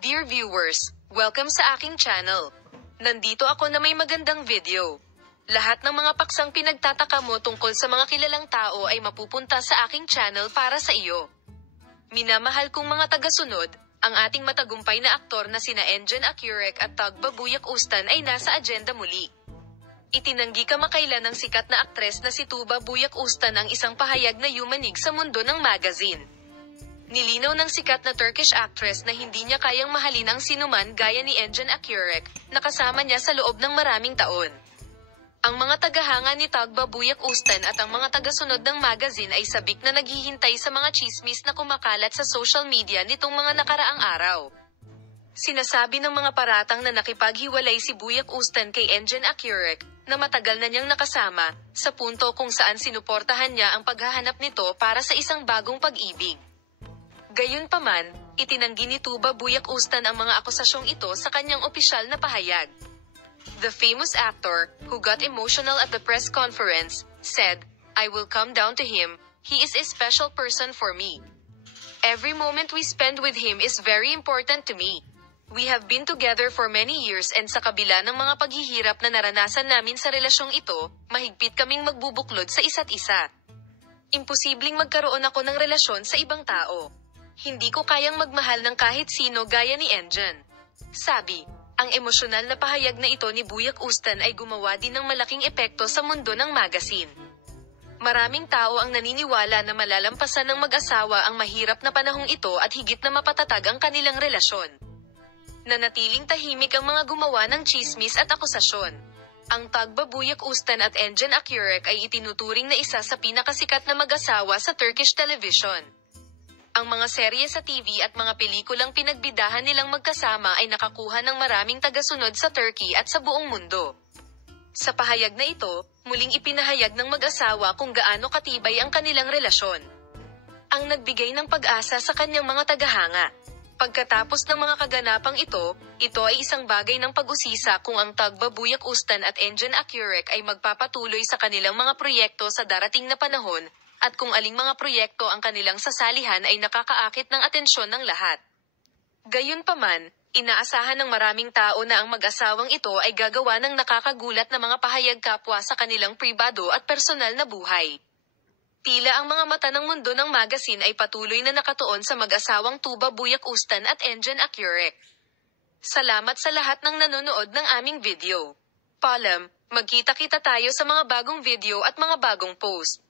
Dear viewers, welcome sa aking channel. Nandito ako na may magandang video. Lahat ng mga paksang pinagtataka mo tungkol sa mga kilalang tao ay mapupunta sa aking channel para sa iyo. Minamahal kong mga tagasunod, ang ating matagumpay na aktor na sina Enjen Akyurek at Tug Babuyak Ustan ay nasa agenda muli. Itinanggi kamakailan ng sikat na aktres na si Tuba Buyak Ustan ang isang pahayag na yumanig sa mundo ng magazine. Nilinaw ng sikat na Turkish actress na hindi niya kayang mahalin ang sinuman gaya ni Enjen Akyurek, na kasama niya sa loob ng maraming taon. Ang mga tagahanga ni Tug Babuyak Ustan at ang mga tagasunod ng magazine ay sabik na naghihintay sa mga chismis na kumakalat sa social media nitong mga nakaraang araw. Sinasabi ng mga paratang na nakipaghiwalay si Buyak Ustan kay Enjen Akyurek, na matagal na niyang nakasama, sa punto kung saan sinuportahan niya ang paghahanap nito para sa isang bagong pag-ibig. Gayunpaman, itinanggi ni Tuba Buyak Ustan ang mga akusasyong ito sa kanyang opisyal na pahayag. The famous actor, who got emotional at the press conference, said, "I will come down to him, he is a special person for me. Every moment we spend with him is very important to me. We have been together for many years and sa kabila ng mga paghihirap na naranasan namin sa relasyong ito, mahigpit kaming magbubuklod sa isa't isa. Imposibleng magkaroon ako ng relasyon sa ibang tao. Hindi ko kayang magmahal ng kahit sino gaya ni Enjen." Sabi, ang emosyonal na pahayag na ito ni Buyak Ustan ay gumawa din ng malaking epekto sa mundo ng magazine. Maraming tao ang naniniwala na malalampasan ng mag-asawa ang mahirap na panahong ito at higit na mapatatag ang kanilang relasyon. Nanatiling tahimik ang mga gumawa ng chismis at akusasyon. Ang Tug Babuyak Ustan at Enjen Akyurek ay itinuturing na isa sa pinakasikat na mag-asawa sa Turkish television. Ang mga serye sa TV at mga pelikulang pinagbidahan nilang magkasama ay nakakuha ng maraming tagasunod sa Turkey at sa buong mundo. Sa pahayag na ito, muling ipinahayag ng mag-asawa kung gaano katibay ang kanilang relasyon. Ang nagbigay ng pag-asa sa kanyang mga tagahanga. Pagkatapos ng mga kaganapang ito ay isang bagay ng pag-usisa kung ang Tug Babuyak Ustan at Enjen Akyurek ay magpapatuloy sa kanilang mga proyekto sa darating na panahon, at kung aling mga proyekto ang kanilang sasalihan ay nakakaakit ng atensyon ng lahat. Gayunpaman, inaasahan ng maraming tao na ang mag-asawang ito ay gagawa ng nakakagulat na mga pahayag kapwa sa kanilang pribado at personal na buhay. Tila ang mga mata ng mundo ng magazine ay patuloy na nakatuon sa mag-asawang Tuba Buyak Ustan at Enjen Akyurek. Salamat sa lahat ng nanonood ng aming video. Paalam, magkita-kita tayo sa mga bagong video at mga bagong post.